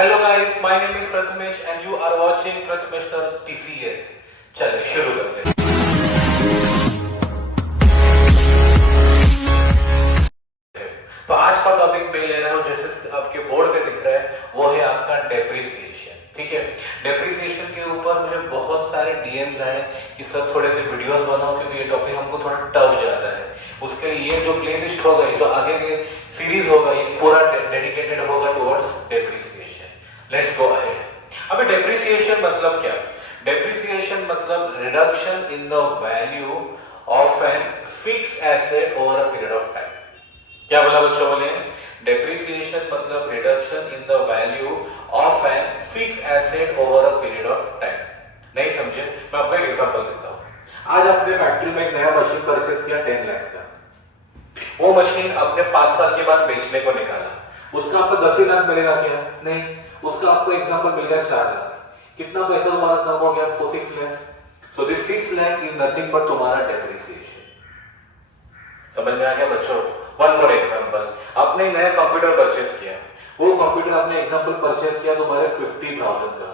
Hello guys, my name is Prathamesh and you are watching Prathamesh sir TCS. चलिए शुरू करते हैं। तो आज का टॉपिक मैं ले रहा हूं, जैसे आपके बोर्ड पे दिख रहा है, वो है आपका डेप्रिसिएशन। ठीक है, डेप्रिसिएशन के ऊपर मुझे बहुत सारे डीएम्स आए कि सर थोड़े से वीडियोस बनाओ क्योंकि ये टॉपिक हमको थोड़ा टफ जाता है। उसके लिए ये जो प्लेलिस्ट होगा, ये जो आगे के सीरीज होगा, ये पूरा डेडिकेटेड होगा towards depreciation. Let's go ahead. अभी डेप्रिसिएशन मतलब क्या? डेप्रिसिएशन मतलब reduction in the value of an fixed asset over a period of time. क्या बोला बच्चों? बोले डेप्रिसिएशन मतलब reduction in the value of an fixed asset over a period of time. नहीं समझे? मैं आपको एक एग्जांपल देता हूं। आज आपने फैक्ट्री में एक नया मशीन परचेज किया 10 लाख का। वो मशीन आपने 5 साल के बाद बेचने को निकाला, उसका आपको 10 ही लाख मिलेगा क्या? नहीं, उसका आपको एग्जांपल मिल गया 4 लाख। कितना पैसा तुम्हारा कम हो गया? 6 lakh. So this 6 lakh is nothing but तुम्हारा डेप्रिसिएशन। समझ में आ गया बच्चों? वन मोर एग्जांपल, आपने नया कंप्यूटर परचेज किया, वो कंप्यूटर आपने एग्जांपल परचेज किया तुम्हारे 50,000 का।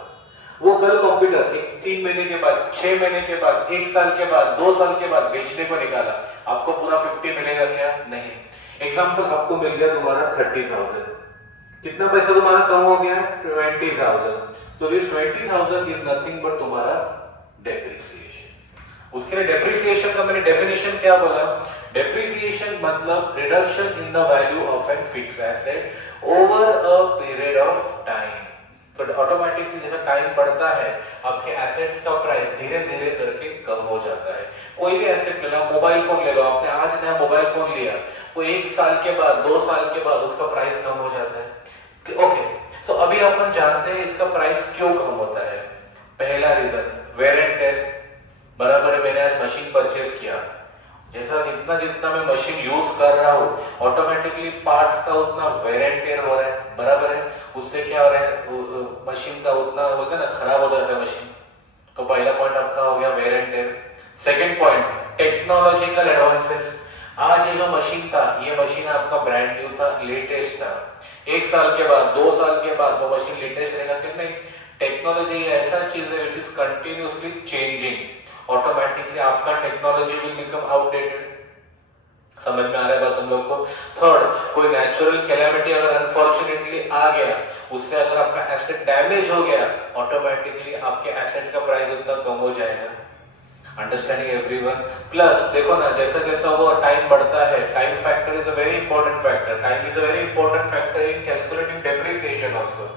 वो कल कंप्यूटर 3 महीने के बाद, 6 महीने के बाद, 1 साल के बाद, 2 साल के बाद बेचने को निकाला, आपको पूरा 50 मिलेगा क्या? नहीं। एग्जांपल आपको मिल गया तुम्हारा 30,000। कितना पैसा तुम्हारा कम हो गया? 20,000। So this 20,000 is nothing but तुम्हारा डेप्रिसिएशन। उसके लिए डेप्रिसिएशन का मैंने डेफिनेशन क्या बोला? डेप्रिसिएशन मतलब reduction in the value of an fixed asset over a period of time. तो ऑटोमेटिकली जैसे टाइम बढ़ता है, आपके एसेट्स का प्राइस धीरे धीरे करके कम हो जाता है। कोई भी एसेट ले लो, मोबाइल फोन ले लो, आपने आज नया मोबाइल फोन लिया, वो 1 साल के बाद, 2 साल के बाद उसका प्राइस कम हो जाता है। ओके, सो अभी अपन जानते हैं इसका प्राइस क्यों कम होता है। पहला रीजन वेयर एंड टेयर। बराबर है, मैंने आज मशीन परचेज किया, जैसा जितना जितना मैं मशीन यूज कर रहा हूँ, ऑटोमेटिकली पार्ट्स का उतना वेयर एंड टेयर हो रहा है। बराबर है, उससे क्या हो रहा है, मशीन का उतना बोलते हैं ना, खराब हो जाता है मशीन। तो पहला पॉइंट आपका हो गया wear and tear. Second point technological advances. आज ये जो मशीन था, ये मशीन आपका ब्रांड न्यू था, लेटेस्ट था। 1 साल के बाद, 2 साल के बाद वो मशीन लेटेस्ट रहेगा कि नहीं? टेक्नोलॉजी ऐसा चीज है which is continuously changing. Automatically आपका टेक्नोलॉजी विल बिकम आउटडेटेड। समझ में आ रहा है बात तुम लोग को? थर्ड, कोई नेचुरल कैलेमिटी अगर अनफॉर्चुनेटली आ गया, उससे अगर आपका एसेट डैमेज हो गया, ऑटोमेटिकली आपके एसेट का प्राइस उतना कम हो जाएगा। Understanding everyone? प्लस देखो ना, जैसा जैसा वो टाइम बढ़ता है, time factor is a very important factor. Time is a very important factor in calculating depreciation also.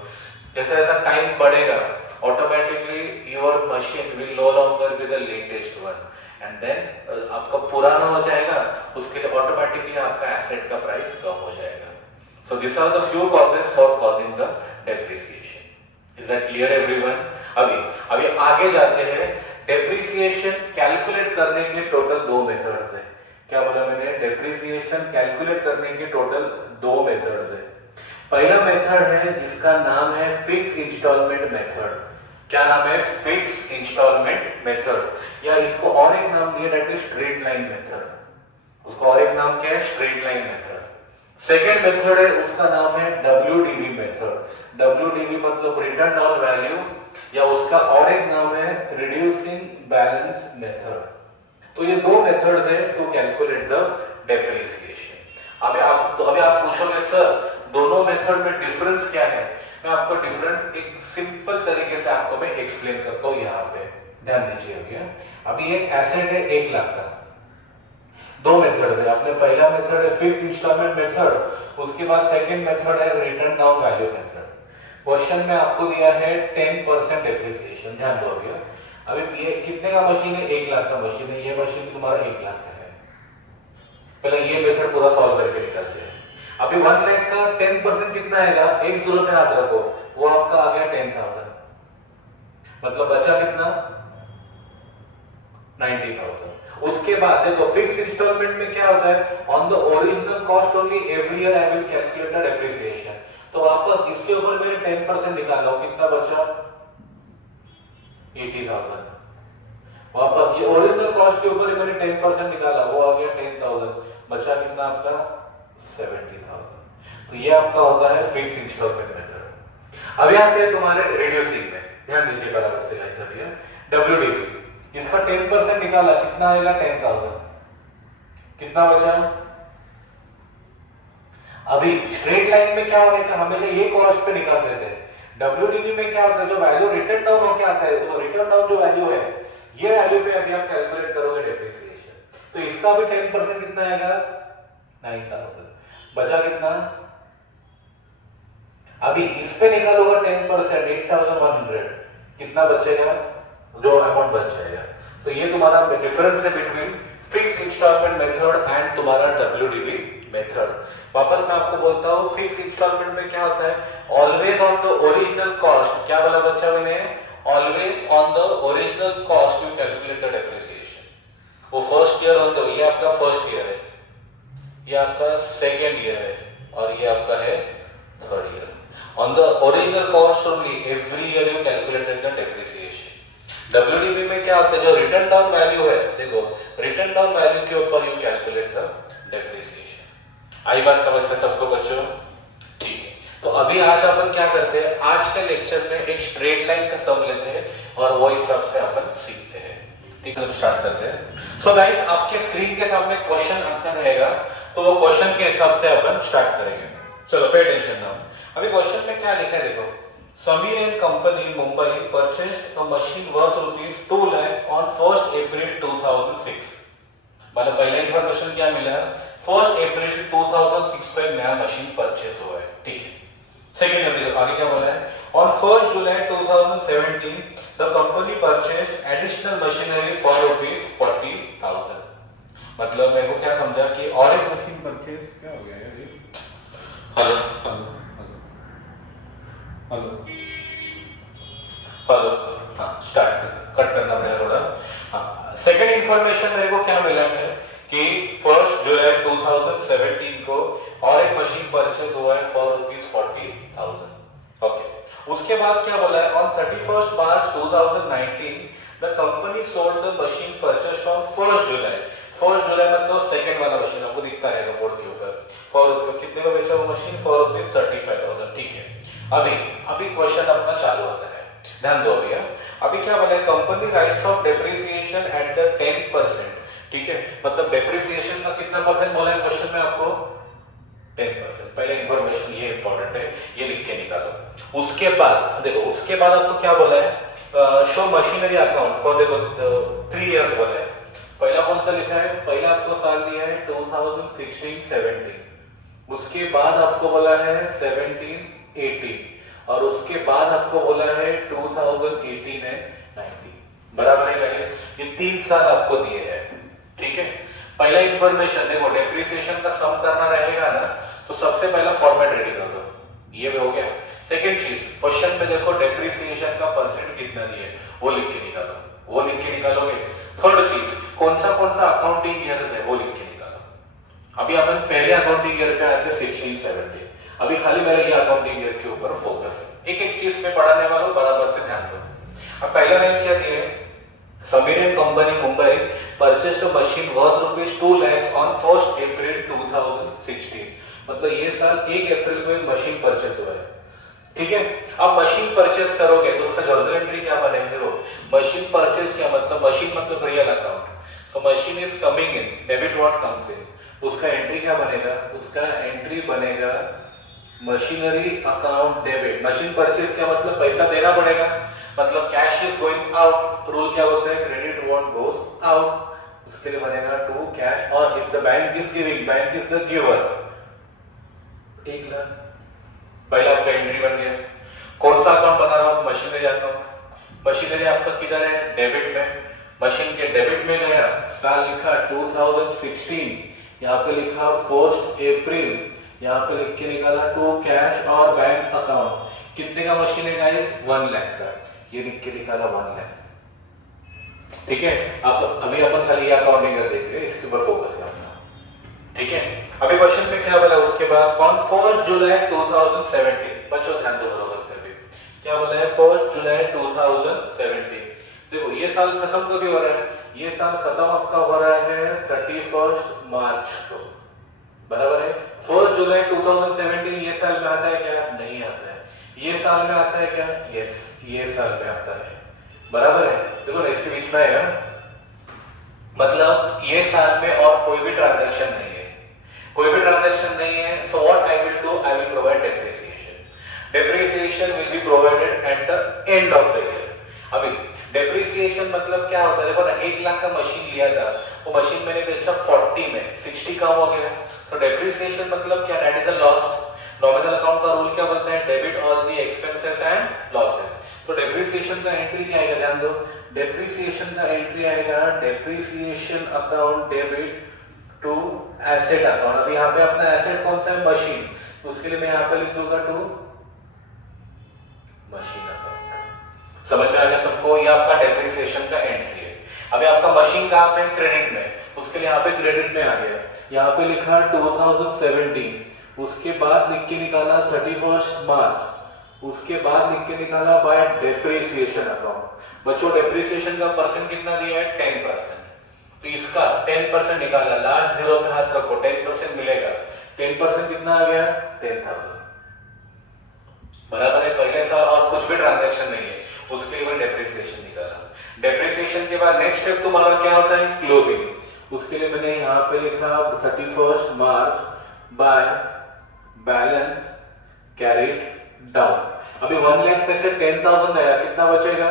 जैसा जैसा टाइम बढ़ेगा, automatically your machine will no longer be the latest one and then आपका पुराना हो जाएगा, उसके लिए automatically आपका asset का price कम हो जाएगा। So these are the few causes for causing the depreciation. Is that clear everyone? अभी आगे जाते हैं। depreciation calculate करने के total 2 methods है। क्या बोला मैंने? depreciation calculate करने के total 2 methods है। पहला मेथड है जिसका नाम है फिक्स इंस्टॉलमेंट मेथड। क्या नाम है? फिक्स इंस्टॉलमेंट मेथड, या इसको और एक नाम दिया that is straight line method. उसको और एक नाम क्या है? Straight line method. Second method है, उसका नाम है डब्ल्यूडीवी मेथड। डब्ल्यूडीवी मतलब रिटर्न डाउन वैल्यू, या उसका और एक नाम है रिड्यूसिंग बैलेंस मेथड। तो ये 2 मेथड्स है टू कैलकुलेट द डेप्रिसिएशन। अभी आप पूछोगे सर दोनों मेथड में डिफरेंस क्या है? मैं आपको डिफरेंस एक सिंपल तरीके से आपको मैं एक्सप्लेन करता हूं। यहाँ पे ध्यान दीजिए। अभी एक एसेट है 1 लाख का, 2 मेथड है। आपने पहला मेथड है फिक्स इंस्टॉलमेंट मेथड, उसके बाद सेकंड मेथड है return down value method. Question में आपको दिया है 10% डेप्रिसिएशन। ध्यान दो। अभी ये कितने का मशीन है? 1 लाख का मशीन है। ये मशीन तुम्हारा 1 लाख का है। पहले ये मेथड पूरा सॉल्व करके निकालते हैं। अभी 1 लाख का 10% कितना आएगा? 1 जीरो पे हाथ रखो, वो आपका आ गया 10,000। मतलब बचा कितना? 90,000। उसके बाद देखो फिक्स इंस्टॉलमेंट में क्या होता है? On the original cost only every year I will calculate the depreciation. तो वापस इसके ऊपर मैंने 10% निकाला, कितना बचा? 80,000। वापस ये ओरिजिनल कॉस्ट के ऊपर मैंने 10% निकाला, वो आ गया 10,000। बचा कितना आपका? 70,000। तो ये आपका होता है फिक्स इंस्टॉलमेंट मेथड। अभी आते हैं तुम्हारे रेडियोसिंग में, ध्यान दीजिए बराबर से गाइस। अभी WDV इसका 10% निकाला, कितना आएगा 10,000। कितना बचा? अभी स्ट्रेट लाइन में क्या होने का, हमेशा ये कॉस्ट पे निकाल देते हैं। WDV में क्या होता है, जो वैल्यू रिटर्न डाउन होके आता है, वो रिटर्न डाउन जो वैल्यू है, ये वैल्यू पे अभी आप कैलकुलेट करोगे डेप्रिसिएशन, तो इसका भी 10% कितना आएगा 9,000। बचा कितना? अभी इस पे निकालोगे 10% 8,100, कितना बचेगा? जो अमाउंट बच जाएगा। तो ये तुम्हारा डिफरेंस है between fix installment method and तुम्हारा WDV मेथड। वापस मैं आपको बोलता हूँ, फिक्स इंस्टॉलमेंट में क्या होता है, always on the original cost. क्या बोला बच्चा मैंने? Always on the original cost you calculate the depreciation. वो फर्स्ट ईयर ऑन द, ये आपका फर्स्ट ईयर है, ये आपका सेकेंड ईयर है, और ये आपका है third year. On the original cost only every year you calculated the depreciation. WDV में क्या होता है, जो रिटर्न डाउन वैल्यू है, देखो रिटर्न डाउन वैल्यू के ऊपर यू कैलकुलेट द डेप्रिसिएशन। आई बात समझ में सबको बच्चों? ठीक है। तो अभी आज अपन क्या करते हैं, आज के लेक्चर में एक स्ट्रेट लाइन का सम लेते हैं और वो हिसाब से अपन सीखते हैं। ठीक है, स्टार्ट करते हैं। सो गाइस, आपके स्क्रीन के सामने क्वेश्चन आता रहेगा, तो वो क्वेश्चन के हिसाब से अपन स्टार्ट करेंगे। चलो पे अटेंशन नाउ। अभी क्वेश्चन में क्या लिखा है देखो, Sameer and company Mumbai purchased a machine worth ₹2 lakh on 1 अप्रैल 2006। मतलब पहला इंफॉर्मेशन क्या मिला, 1 अप्रैल 2006 पे नया मशीन परचेस हुआ है। ठीक है। सेकंड अप्रैल आगे क्या बोला है, on 1 July 2017 the company purchased additional machinery for ₹40,000। मतलब मेरे को क्या समझा कि और एक मशीन परचेस क्या हो गया है? हेलो हेलो हेलो हेलो, हाँ स्टार्ट कट करना पड़ेगा थोड़ा। हाँ, सेकंड इंफॉर्मेशन मेरे को क्या मिला है कि 1 जुलाई 2017 को और एक मशीन परचेस हुआ है फॉर ₹40,000। ओके। उसके बाद क्या बोला है, on 31 March 2019 the company sold the machine purchased on 1 जुलाई। 1 जुलाई मतलब सेकंड वाला मशीन आपको दिखता रहेगा बोर्ड के ऊपर। कितने में बेचा वो मशीन? ₹35,000। ठीक है। अभी क्वेश्चन अपना चालू होता है, ध्यान दो। अभी क्या बोला है, company rights of depreciation at the 10%। ठीक है, मतलब डेप्रिसिएशन का कितना परसेंट बोला है क्वेश्चन में आपको? 10%। पहले इंफॉर्मेशन ये इंपॉर्टेंट है, ये लिख के निकालो। उसके बाद देखो, उसके बाद आपको क्या बोला है, शो मशीनरी अकाउंट फॉर देखो 3 इयर्स बोला है। पहला कौन सा लिखा है, पहला आपको साल दिया है 2016-17, उसके बाद आपको बोला है 17-18, और उसके बाद आपको बोला है 2018 है 19। बराबर है गाइस, ये 3 साल आपको दिए हैं। ठीक है। पहला इंफॉर्मेशन देखो, डेप्रिसिएशन का सम करना रहेगा ना, तो सबसे पहला फॉर्मेट रेडी कर दो, ये भी हो गया। सेकंड चीज, क्वेश्चन में देखो डेप्रिसिएशन का परसेंट कितना दिया है वो लिख के निकालो, वो लिख के निकालोगे। थर्ड चीज, कौन सा अकाउंटिंग ईयर्स है वो लिख के निकालो। अभी अपन पहले अकाउंटिंग ईयर पे आते हैं 16-17, अभी खाली मेरा ये अकाउंटिंग ईयर के ऊपर फोकस है। एक एक चीज पे पढ़ाने वालों बराबर से ध्यान दो। अब पहला लाइन क्या दिया है, Sameer and company Mumbai purchased a machine worth ₹2 lakh on 1 अप्रैल 2016। मतलब ये साल 1 अप्रैल को मशीन परचेस हुआ है। ठीक है। अब मशीन परचेस करोगे तो उसका जर्नल एंट्री क्या बनेंगे, वो मशीन परचेस क्या मतलब, मशीन मतलब रियल अकाउंट। तो machine is coming in, debit what comes इन, उसका एंट्री क्या बनेगा, उसका एंट्री बनेगा machinery account debit. Machine purchase क्या मतलब, पैसा देना पड़ेगा, मतलब cash is going out. Rule क्या बोलते हैं, क्रेडिट व्हाट गोस आउट, उसके लिए बनेगा टू कैश। और if the bank is giving, bank is the giver, 1 lakh. पहला आपका एंट्री बन गया। कौन सा अकाउंट बना रहा हूं, मशीनरी अकाउंट। मशीनरी आपका किधर है, डेबिट में। मशीन के डेबिट में गया, साल लिखा 2016, यहाँ पे लिखा 1 अप्रैल, यहाँ पे लिख के निकाला टू कैश और बैंक अकाउंट। कितने का मशीन है गाइस, 1 लाख का, ये लिख के निकाला 1 लाख। ठीक है। अब अभी अपन खाली ये अकाउंटिंग कर देख रहे हैं, इसके ऊपर फोकस करना। ठीक है। अभी क्वेश्चन में क्या बोला, उसके बाद ऑन 1 जुलाई 2017, बच्चों ध्यान दो बराबर से। अभी क्या बोला है, 1 जुलाई 2017। देखो ये साल खत्म कभी हो रहा है, ये साल खत्म आपका हो रहा है 31 मार्च को, बराबर है। 1 जुलाई 2017 ये साल में आता है क्या, नहीं आता है। ये साल में आता है क्या? यस, ये साल में आता है, बराबर है। देखो ना इसके बीच में है, मतलब ये साल में और कोई भी ट्रांजैक्शन नहीं है, कोई भी ट्रांजैक्शन नहीं है। So what I will do, I will provide depreciation. Depreciation will be provided at the end of the year. अभी डेप्रिसिएशन मतलब क्या होता है? देखो ना 1 लाख का मशीन लिया था, वो मशीन मैंने बेचा 40 में, 60 कम हो गया। तो डेप्रिसिएशन मतलब क्या? That is a loss. Nominal account का रूल क्या बोलता है? Debit all the expenses and losses. तो डेप्रिसिएशन का एंट्री क्या आएगा? ध्यान दो, डेप्रिसिएशन का एंट्री आएगा depreciation account debit to asset account. अब यहाँ पे अपना एसेट कौन सा है? मशीन। तो उसके लिए मैं यहाँ पे लिख दूंगा टू मशीन अकाउंट। समझ में आ गया सबको? ये आपका डेप्रिसिएशन का एंट्री है। अभी आपका मशीन कहाँ पे? क्रेडिट में, उसके लिए यहाँ पे क्रेडिट में आ गया। यहाँ पे लिखा 2017, उसके बाद लिख के निकाला 31 मार्च, उसके बाद लिख के निकाला बाय डेप्रिसिएशन अकाउंट। बच्चों डेप्रिसिएशन का परसेंट कितना दिया है? 10%। तो इसका 10% निकाला, लास्ट जीरो पे हाथ रखो, 10% मिलेगा। 10% कितना आ गया? 10,000, बराबर है। पहले साल और कुछ भी ट्रांजैक्शन नहीं है, उसके लिए मैंने डेप्रिसिएशन निकाला। डेप्रिसिएशन के बाद नेक्स्ट स्टेप तुम्हारा क्या होता है? क्लोजिंग। उसके लिए मैंने यहाँ पे लिखा 31 मार्च बाय बैलेंस कैरिड डाउन। अभी 1 लाख में से 10,000 गया, कितना बचेगा?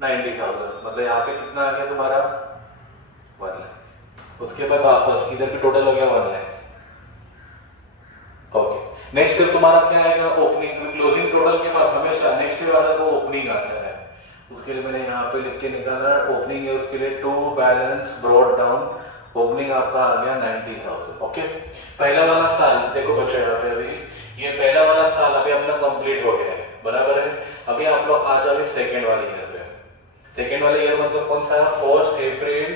90,000। मतलब यहाँ पे कितना आ गया तुम्हारा? 1 लाख। उसके बाद वापस इधर भी टोटल हो गया 1 लाख। ओके, नेक्स्ट स्टेप तुम्हारा क्या आएगा? ओपनिंग। क्लोजिंग टोटल के बाद हमेशा नेक्स्ट स्टेप वाला वो ओपनिंग आता है। उसके लिए मैंने यहाँ पे लिख के निकाला ओपनिंग है, उसके लिए to balance brought down. Opening आपका आ गया 90,000। ओके, पहला वाला साल देखो बच्चों, यहाँ पे अभी ये पहला वाला साल अभी अपना कंप्लीट हो गया है, बराबर है। अभी आप लोग आ जाओगे सेकेंड वाले ईयर पे। सेकेंड वाले ईयर मतलब कौन सा? 1 अप्रैल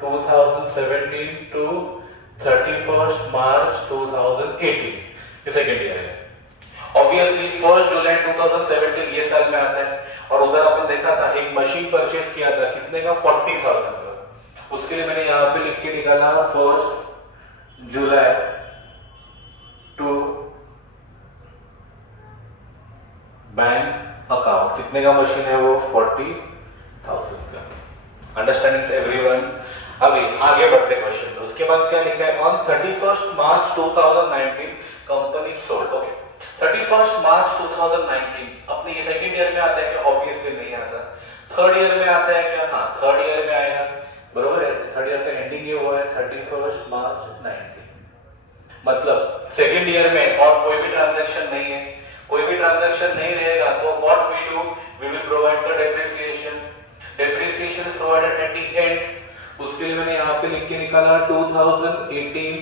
2017 टू 31 मार्च 2018, ये सेकेंड ईयर है। ऑब्वियसली 1 जुलाई 2017 ये साल में आता है। और उधर अपन देखा था एक मशीन परचेस किया था, कितने का? 40,000 का। उसके लिए मैंने यहाँ पे लिख के निकाला 1 जुलाई टू बैंक अकाउंट। कितने का मशीन है वो? 40,000 का। Understanding everyone? अभी आगे बढ़ते क्वेश्चन। उसके बाद क्या लिखा है? On 31 March 2019 company sold. Okay, 31 मार्च 2019 अपने ये सेकेंड ईयर में आता है क्या? ऑब्वियसली नहीं आता। थर्ड ईयर में आता है क्या? हाँ, थर्ड ईयर में आएगा, बरोबर है। थर्ड ईयर का एंडिंग ये हुआ है 31 मार्च 19। मतलब सेकेंड ईयर में और कोई भी ट्रांजैक्शन नहीं है, कोई भी ट्रांजैक्शन नहीं रहेगा तो what we do, we will provide the depreciation. Depreciation is provided at the end. उसके लिए मैंने यहाँ पे लिख के निकाला 2018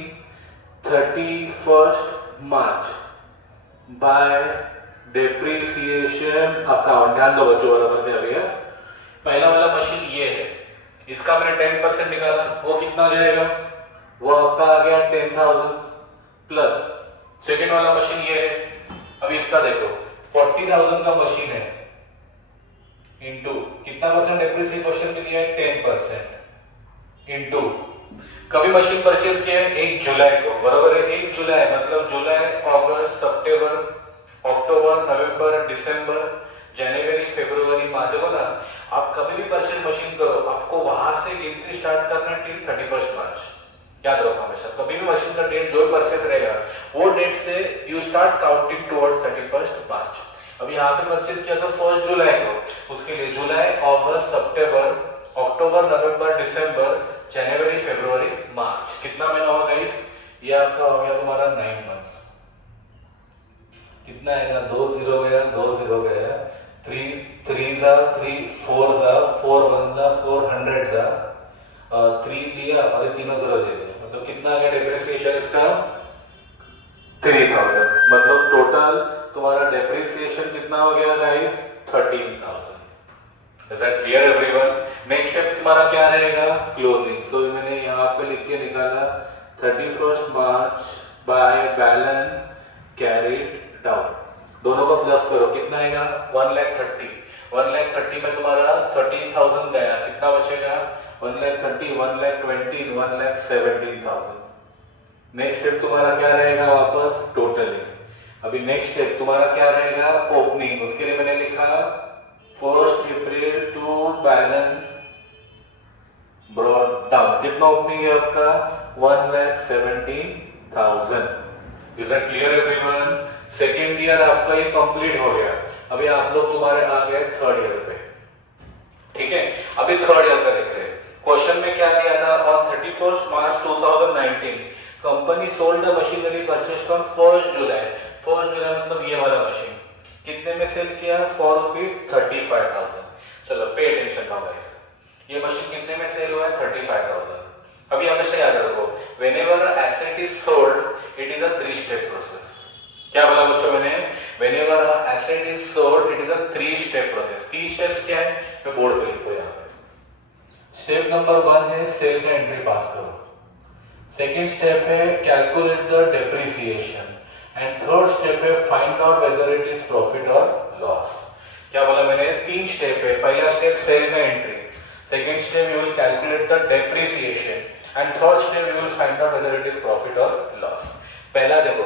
31 मार्च बाय डेप्रिसिएशन अकाउंट। ध्यान दो बच्चों, बराबर से अभी है। पहला वाला मशीन ये है, इसका मैंने 10% निकाला, वो कितना जाएगा? वो आपका आ गया 10,000 प्लस सेकेंड वाला मशीन ये है। अब इसका देखो 40,000 का मशीन है इनटू कितना परसेंट डेप्रिसिएशन में दिया है? 10% इनटू कभी मशीन परचेज किया है? 1 जुलाई को, बराबर है। 1 जुलाई मतलब जुलाई, अगस्त, सितंबर, अक्टूबर, नवंबर, दिसंबर, जनवरी, फरवरी, मार्च। देखो ना, आप कभी भी परचेज मशीन करो, आपको वहां से गिनती स्टार्ट करना टिल 31 मार्च। याद रखो हमेशा, कभी भी मशीन का डेट जो परचेज रहेगा वो डेट से यू स्टार्ट काउंटिंग टुवर्ड्स 31 मार्च। अब यहाँ पे परचेज किया था 1 जुलाई को, उसके लिए जुलाई, अगस्त, सितंबर, अक्टूबर, नवंबर, दिसंबर, जनवरी, फरवरी, मार्च। कितना महीना होगा गाइस? ये आपका हो गया तुम्हारा 9 मंथ्स। कितना आएगा? 2 0 गया, 2 0 गया, 3 3 जा 3 4 जा 4 1 जा 4 100 जा 3 दिया और 3 0 दे दिया। मतलब कितना आ गया डेप्रिसिएशन इसका? 3,000। मतलब टोटल तुम्हारा डेप्रिसिएशन कितना हो गया guys? 13,000। Is that clear everyone? Next step तुम्हारा क्या रहेगा? क्लोजिंग। सो मैंने यहाँ पे लिख के निकाला 31 मार्च बाय बैलेंस कैरिड डाउन। दोनों को प्लस करो, कितना आएगा? 1,30,000। 1,30,000 में तुम्हारा 13,000 गया, कितना बचेगा? 1,30,000, 1,20,000, 1,17,000। नेक्स्ट स्टेप तुम्हारा क्या रहेगा? वापस टोटली अभी नेक्स्ट स्टेप तुम्हारा क्या रहेगा, ओपनिंग। उसके लिए मैंने लिखा 1 अप्रैल टू बैलेंस ब्रॉड डाउन। कितना ओपनिंग है आपका, 1,70,000। Is that clear everyone? Second year आपका ये कंप्लीट हो गया। अभी आप लोग तुम्हारे आ गए थर्ड ईयर पे, ठीक है। अभी थर्ड ईयर का देखते हैं। क्वेश्चन में क्या दिया था, on 31 March 2019 company sold the machinery purchased on 1 जुलाई। 1 जुलाई मतलब ये वाला मशीन कितने में सेल किया, ₹35,000। चलो पे अटेंशन नाउ गाइस, ये मशीन कितने में सेल हुआ है, 35,000। अभी हमेशा याद रखो, whenever asset is sold it is a 3 step process. क्या बोला बच्चों मैंने, whenever asset is sold it is a 3 step process. 3 steps क्या है, मैं बोर्ड पे लिखो यहाँ पे। स्टेप नंबर 1 है सेल का एंट्री पास करो। सेकेंड स्टेप है calculate the depreciation and third step है find out whether it is profit और लॉस। क्या बोला मैंने, 3 स्टेप है। पहला स्टेप सेल का entry, second step you will calculate the depreciation and third step you will find out whether it is profit और लॉस। पहला देखो,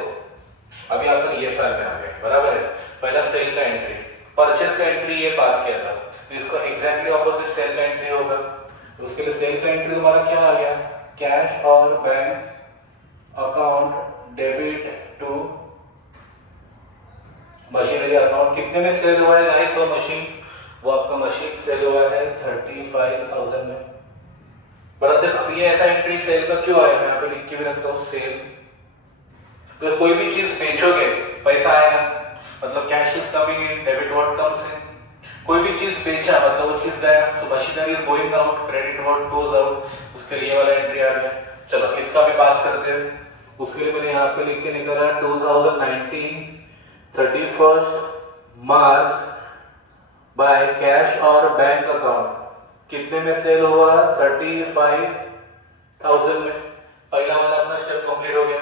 अभी आप ये साल में आ गए, बराबर है। पहला सेल का एंट्री, परचेज का एंट्री ये पास किया था, तो इसको एग्जैक्टली ऑपोजिट सेल का एंट्री होगा। तो उसके लिए सेल का एंट्री तुम्हारा क्या आ गया, कैश और bank account debit to machinery account. कितने में सेल हुआ है गाइस वो मशीन, वो आपका मशीन सेल हुआ है 35,000 में। बराबर देखो, अब ये ऐसा एंट्री सेल का क्यों आया, मैं यहाँ पे लिख के भी रखता हूँ सेल। तो कोई भी चीज बेचोगे पैसा आएगा, मतलब cash is coming in, debit what comes in. कोई भी चीज बेचा मतलब वो चीज गया, so machinery is going out, credit what goes out, उसके लिए वाला एंट्री आ गया। चलो इसका भी पास करते हैं। उसके लिए मैंने यहाँ पे लिख के निकाला 2019 31 मार्च बाय कैश और बैंक अकाउंट कितने में सेल हुआ, 35,000 में। पहला वाला अपना स्टेप कंप्लीट हो गया।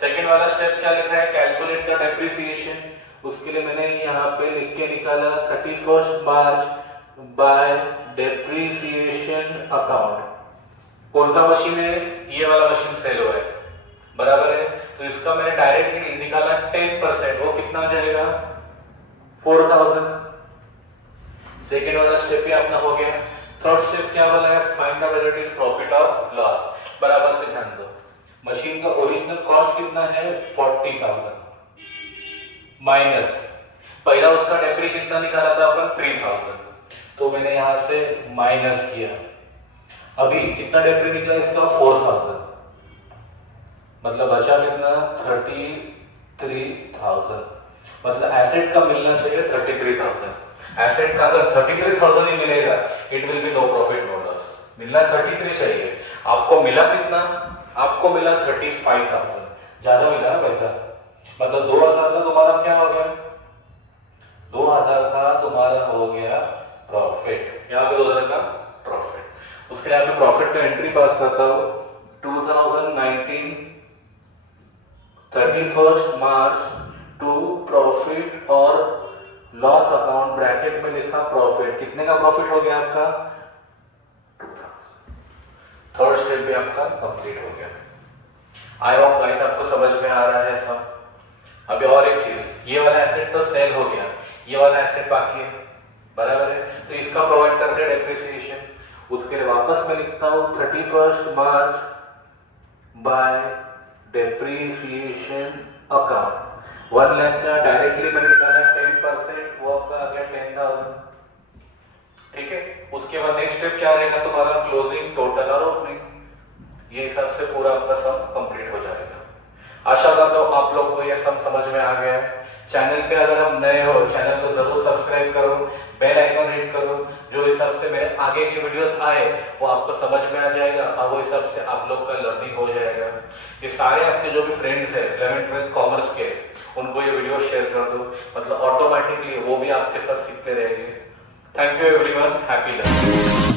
सेकेंड वाला स्टेप क्या लिखा है, कैलकुलेट द डेप्रिसिएशन। उसके लिए मैंने यहाँ पे लिख के निकाला 31 मार्च बाय डेप्रिसिएशन अकाउंट। कौन सा मशीन है, ये वाला मशीन सेल हुआ है, बराबर है। तो इसका मैंने डायरेक्टली निकाला 10%, वो कितना आ जाएगा, 4,000। सेकेंड वाला स्टेप भी अपना हो गया। थर्ड स्टेप क्या वाला है, find out whether it is profit और लॉस। बराबर से ध्यान दो, मशीन का ओरिजिनल कॉस्ट कितना है, 40,000 माइनस पहला उसका डेप्री कितना निकाला था अपन, 3,000। तो मैंने यहां से माइनस किया। अभी कितना डेप्री निकला इसका, 4,000, मतलब बचा कितना, 33,000। मतलब एसेट का मिलना चाहिए 33,000। एसेट का अगर 33,000 ही मिलेगा it will be no profit no loss. मिलना 33 चाहिए, आपको मिला कितना, आपको मिला 35,000, ज्यादा मिला ना पैसा। मतलब 2,000 का तुम्हारा क्या हो गया, 2,000 का तुम्हारा हो गया प्रॉफिट। यहाँ पे 2,000 का प्रॉफिट। उसके लिए मैं प्रॉफिट का एंट्री पास करता हूँ 2019 31 मार्च टू प्रॉफिट और लॉस अकाउंट, ब्रैकेट में लिखा प्रॉफिट। कितने का प्रॉफिट हो गया आपका, 2,000। थर्ड स्टेप भी आपका कंप्लीट हो गया। आई होप गाइस आपको समझ में आ रहा है सब। अभी और एक चीज, ये वाला एसेट तो सेल हो गया, ये वाला एसेट बाकी है, बराबर है। तो इसका प्रोवाइड करते हैं डेप्रिसिएशन। उसके लिए वापस मैं लिखता हूँ 31 मार्च बाय डेप्रिसिएशन अकाउंट। 1 लाख का डायरेक्टली मैंने निकाला 10%, वो आपका आ गया 10,000, ठीक है। उसके बाद नेक्स्ट स्टेप क्या रहेगा तुम्हारा, क्लोजिंग, टोटल और ओपनिंग। ये हिसाब से पूरा आपका सम कंप्लीट हो जाएगा। आशा करता हूँ आप लोग को ये सम समझ में आ गया है। चैनल पे अगर आप नए हो, चैनल को जरूर सब्सक्राइब करो, बेल आइकन हिट करो। जो हिसाब से मेरे आगे के वीडियोस आए वो आपको समझ में आ जाएगा और वो हिसाब से आप लोग का लर्निंग हो जाएगा। ये सारे आपके जो भी फ्रेंड्स हैं 11th 12th कॉमर्स के, उनको ये वीडियो शेयर कर दो, मतलब ऑटोमेटिकली वो भी आपके साथ सीखते रहेंगे। Thank you everyone, happy learning.